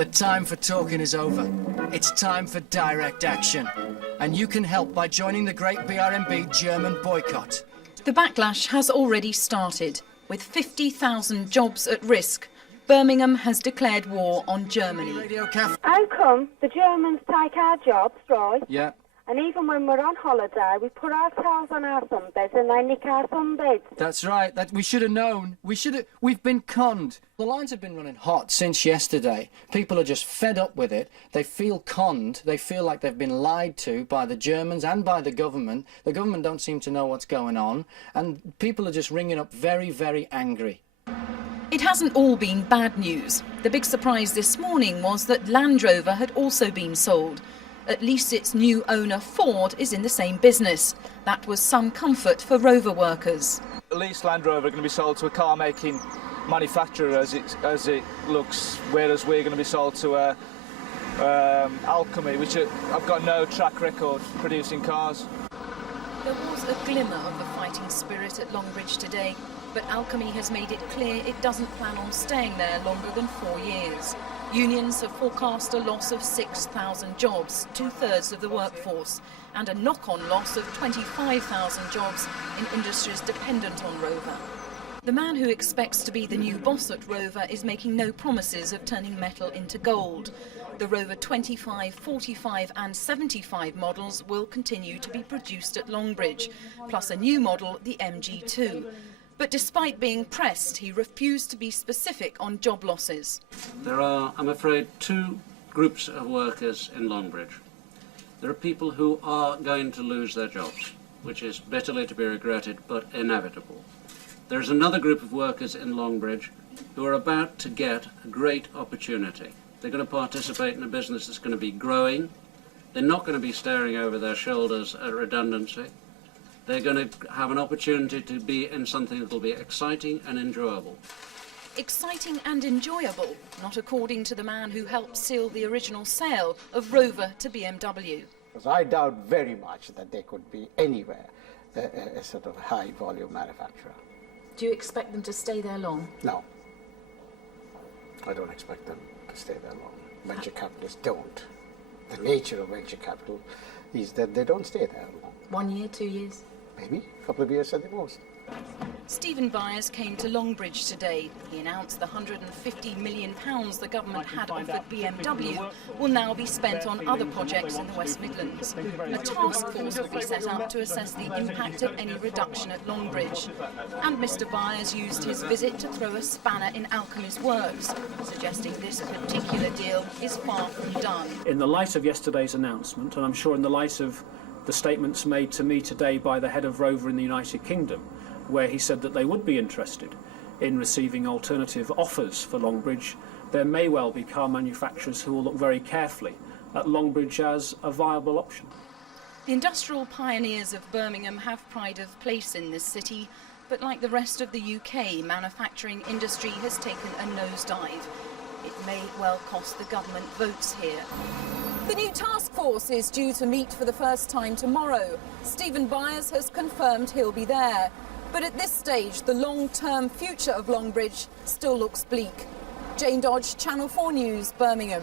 The time for talking is over. It's time for direct action. And you can help by joining the great BRMB German boycott. The backlash has already started. With 50,000 jobs at risk, Birmingham has declared war on Germany. How come the Germans take our jobs, right? Yeah. And even when we're on holiday, we put our towels on our sunbeds and they nick our sunbeds. That's right. We should have known. We've been conned. The lines have been running hot since yesterday. People are just fed up with it. They feel conned. They feel like they've been lied to by the Germans and by the government. The government don't seem to know what's going on. And people are just ringing up very, very angry. It hasn't all been bad news. The big surprise this morning was that Land Rover had also been sold. At least its new owner, Ford, is in the same business. That was some comfort for Rover workers. At least Land Rover are going to be sold to a car-making manufacturer as it looks, whereas we're going to be sold to Alchemy, which have got no track record producing cars. There was a glimmer of the fighting spirit at Longbridge today, but Alchemy has made it clear it doesn't plan on staying there longer than 4 years. Unions have forecast a loss of 6,000 jobs, 2/3 of the workforce, and a knock-on loss of 25,000 jobs in industries dependent on Rover. The man who expects to be the new boss at Rover is making no promises of turning metal into gold. The Rover 25, 45 and 75 models will continue to be produced at Longbridge, plus a new model, the MG2. But despite being pressed, he refused to be specific on job losses. There are, I'm afraid, two groups of workers in Longbridge. There are people who are going to lose their jobs, which is bitterly to be regretted, but inevitable. There's another group of workers in Longbridge who are about to get a great opportunity. They're going to participate in a business that's going to be growing. They're not going to be staring over their shoulders at redundancy. They're going to have an opportunity to be in something that will be exciting and enjoyable. Exciting and enjoyable, not according to the man who helped seal the original sale of Rover to BMW. Because I doubt very much that they could be anywhere a sort of high-volume manufacturer. Do you expect them to stay there long? No. I don't expect them to stay there long. Venture capitalists don't. The nature of venture capital is that they don't stay there long. 1 year, 2 years? Maybe a couple of years at the most. Stephen Byers came to Longbridge today. He announced the £150 million the government had offered BMW will now be spent on other projects in the West Midlands. A task force will be set up to assess the impact of any reduction at Longbridge. And Mr Byers used his visit to throw a spanner in Alchemy's works, suggesting this particular deal is far from done. In the light of yesterday's announcement, and I'm sure in the light of the statements made to me today by the head of Rover in the United Kingdom, where he said that they would be interested in receiving alternative offers for Longbridge, there may well be car manufacturers who will look very carefully at Longbridge as a viable option. The industrial pioneers of Birmingham have pride of place in this city, but like the rest of the UK, manufacturing industry has taken a nosedive. It may well cost the government votes here. The new task force is due to meet for the first time tomorrow. Stephen Byers has confirmed he'll be there. But at this stage, the long-term future of Longbridge still looks bleak. Jane Dodge, Channel 4 News, Birmingham.